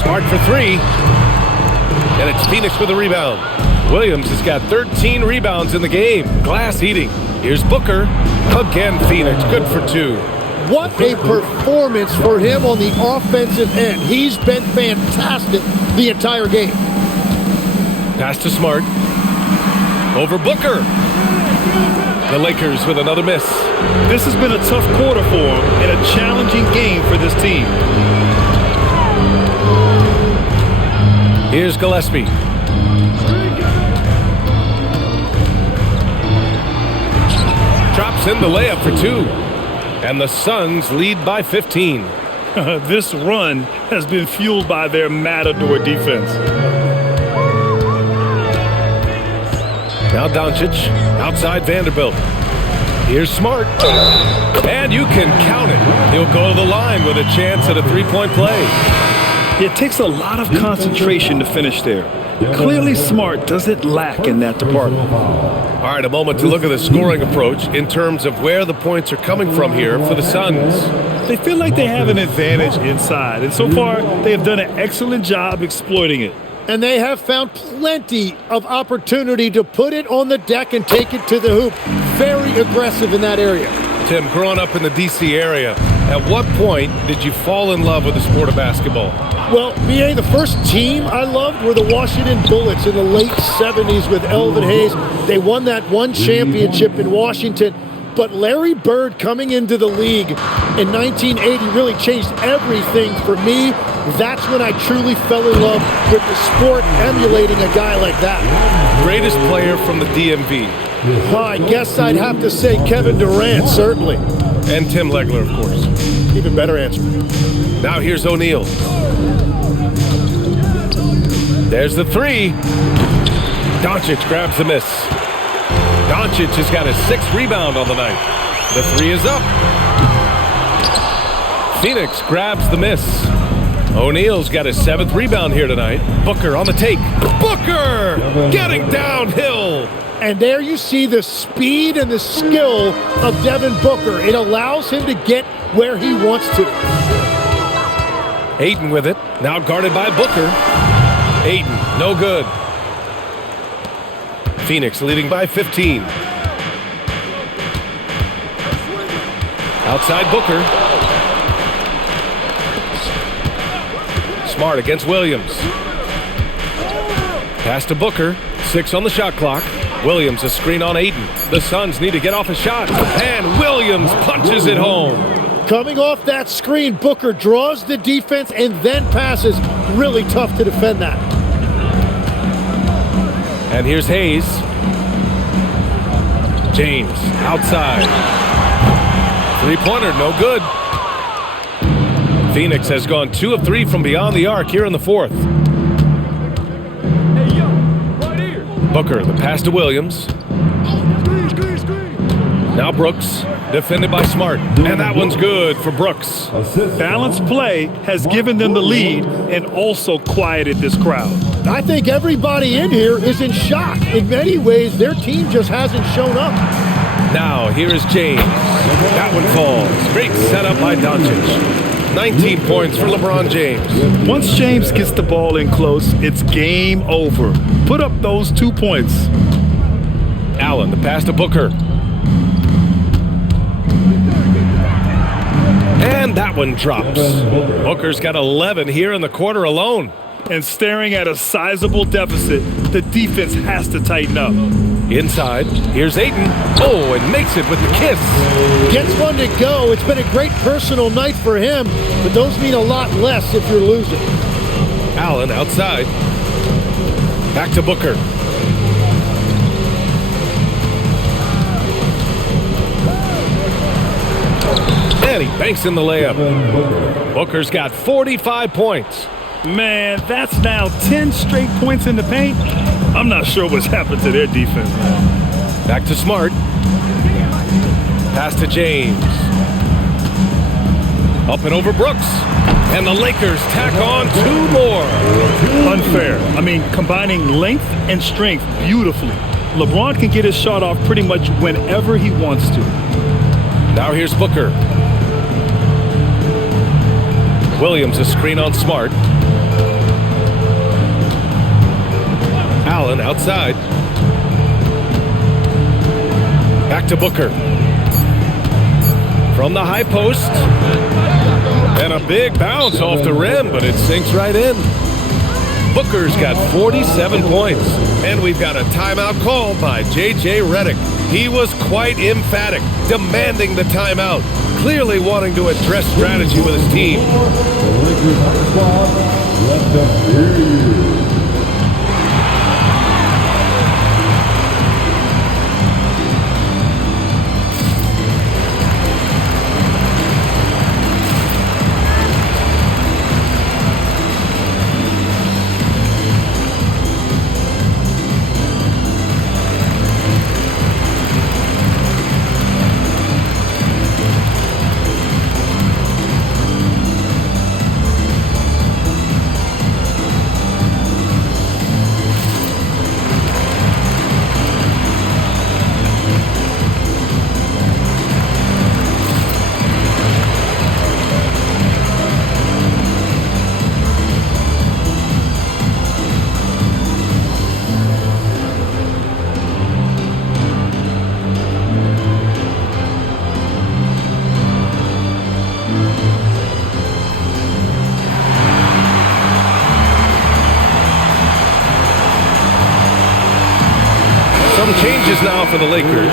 Smart for 3. And it's Phoenix with a rebound. Williams has got 13 rebounds in the game. Glass eating. Here's Booker. Again, Phoenix. Good for 2. What a performance for him on the offensive end. He's been fantastic the entire game. Pass to Smart. Over Booker. The Lakers with another miss. This has been a tough quarter for him and a challenging game for this team. Here's Gillespie. Drops in the layup for 2. And the Suns lead by 15. This run has been fueled by their matador defense. Now Doncic, outside Vanderbilt. Here's Smart. And you can count it. He'll go to the line with a chance at a 3-point play. It takes a lot of concentration to finish there. Clearly Smart doesn't lack in that department. All right, a moment to look at the scoring approach in terms of where the points are coming from here for the Suns. They feel like they have an advantage inside, and so far they have done an excellent job exploiting it. And they have found plenty of opportunity to put it on the deck and take it to the hoop. Very aggressive in that area. Tim, growing up in the D.C. area, at what point did you fall in love with the sport of basketball? Well, BA, the first team I loved were the Washington Bullets in the late 70s with Elvin Hayes. They won that one championship in Washington. But Larry Bird coming into the league in 1980 really changed everything for me. That's when I truly fell in love with the sport, emulating a guy like that. Greatest player from the DMV. I guess I'd have to say Kevin Durant, certainly. And Tim Legler, of course. Even better answer. Now here's O'Neal. There's the 3. Doncic grabs the miss. Doncic has got his 6th rebound on the night. The 3 is up. Phoenix grabs the miss. O'Neal's got his 7th rebound here tonight. Booker on the take. Booker getting downhill. And there you see the speed and the skill of Devin Booker. It allows him to get where he wants to. Ayton with it. Now guarded by Booker. Ayton, no good. Phoenix leading by 15. Outside Booker. Smart against Williams. Pass to Booker. 6 on the shot clock. Williams a screen on Ayton. The Suns need to get off a shot. And Williams punches it home. Coming off that screen, Booker draws the defense and then passes. Really tough to defend that. And here's Hayes. James outside. 3-pointer, no good. Phoenix has gone 2 of 3 from beyond the arc here in the 4th. Booker, the pass to Williams. Now Brooks, defended by Smart. And that one's good for Brooks. Balanced play has given them the lead and also quieted this crowd. I think everybody in here is in shock. In many ways, their team just hasn't shown up. Now, here is James. That one falls. Great setup by Doncic. 19 points for LeBron James. Once James gets the ball in close, it's game over. Put up those 2 points. Allen, the pass to Booker. And that one drops. Booker's got 11 here in the quarter alone. And staring at a sizable deficit, the defense has to tighten up. Inside, here's Ayton. Oh, and makes it with the kiss. Gets one to go. It's been a great personal night for him, but those mean a lot less if you're losing. Allen outside. Back to Booker. And he banks in the layup. Booker's got 45 points. Man, that's now 10 straight points in the paint. I'm not sure what's happened to their defense. Back to Smart. Pass to James. Up and over Brooks. And the Lakers tack on 2 more. Unfair. I mean, combining length and strength beautifully. LeBron can get his shot off pretty much whenever he wants to. Now here's Booker. Williams a screen on Smart. Allen outside. Back to Booker. From the high post. And a big bounce off the rim, but it sinks right in. Booker's got 47 points. And we've got a timeout called by J.J. Redick. He was quite emphatic, demanding the timeout, clearly wanting to address strategy with his team. The Lakers on the spot. Let them hear you. Changes now for the Lakers.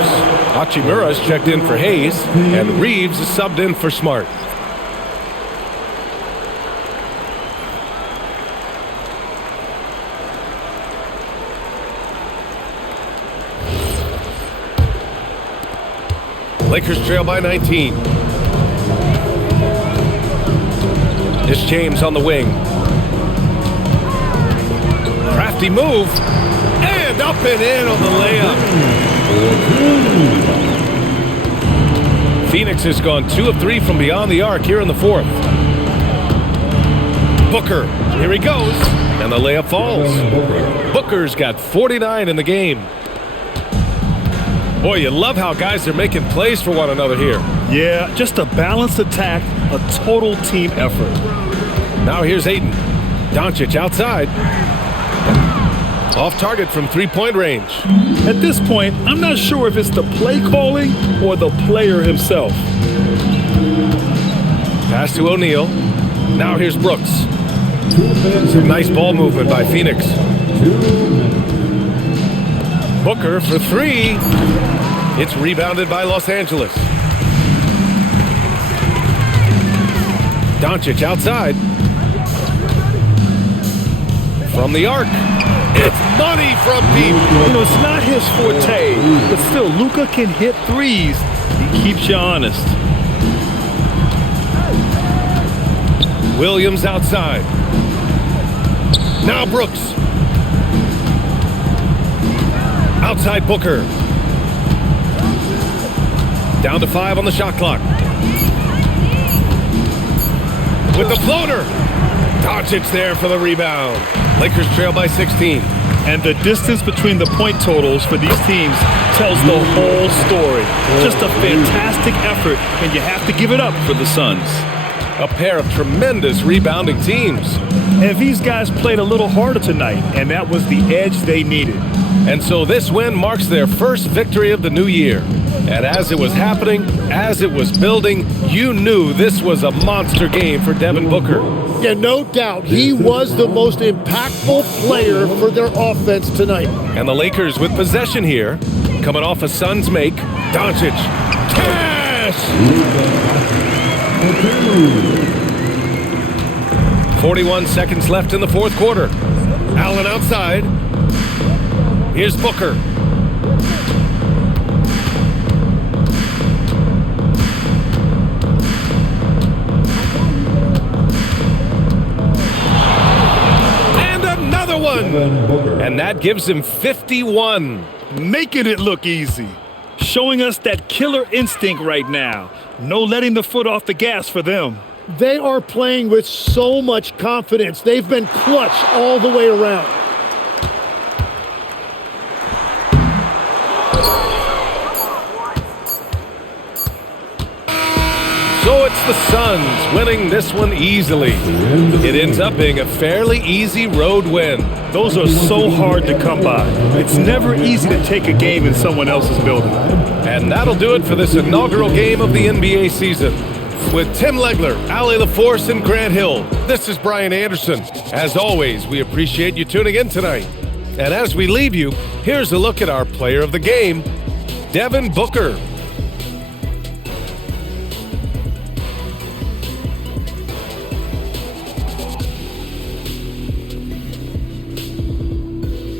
Hachimura's checked in for Hayes, and Reeves is subbed in for Smart. Lakers trail by 19. It's James on the wing. Crafty move. And up and in on the layup. Phoenix has gone 2 of 3 from beyond the arc here in the 4th. Booker, here he goes. And the layup falls. Booker's got 49 in the game. Boy, you love how guys are making plays for one another here. Yeah, just a balanced attack, a total team effort. Now here's Ayton. Doncic outside. Off target from 3-point range. At this point, I'm not sure if it's the play calling or the player himself. Pass to O'Neal. Now here's Brooks. Some nice ball movement by Phoenix. Booker for 3. It's rebounded by Los Angeles. Doncic outside. From the arc. It's money from deep. You know, it's not his forte, but still, Luka can hit threes. He keeps you honest. Williams outside. Now Brooks. Outside Booker. Down to 5 on the shot clock. With the floater. Doncic there for the rebound. Lakers trail by 16. And the distance between the point totals for these teams tells the whole story. Just a fantastic effort, and you have to give it up for the Suns. A pair of tremendous rebounding teams. And these guys played a little harder tonight, and that was the edge they needed. And so this win marks their first victory of the new year. And as it was happening, as it was building, you knew this was a monster game for Devin Booker. Yeah, no doubt. He was the most impactful player for their offense tonight. And the Lakers with possession here, coming off a Suns make. Doncic. Cash! 41 seconds left in the 4th quarter. Allen outside. Here's Booker. Devin Booker. And that gives him 51. Making it look easy. Showing us that killer instinct right now. No letting the foot off the gas for them. They are playing with so much confidence. They've been clutch all the way around. So it's the Suns winning this one easily. It ends up being a fairly easy road win. Those are so hard to come by. It's never easy to take a game in someone else's building. And that'll do it for this inaugural game of the NBA season. With Tim Legler, Ali LaForce, and Grant Hill, this is Brian Anderson. As always, we appreciate you tuning in tonight. And as we leave you, here's a look at our player of the game, Devin Booker.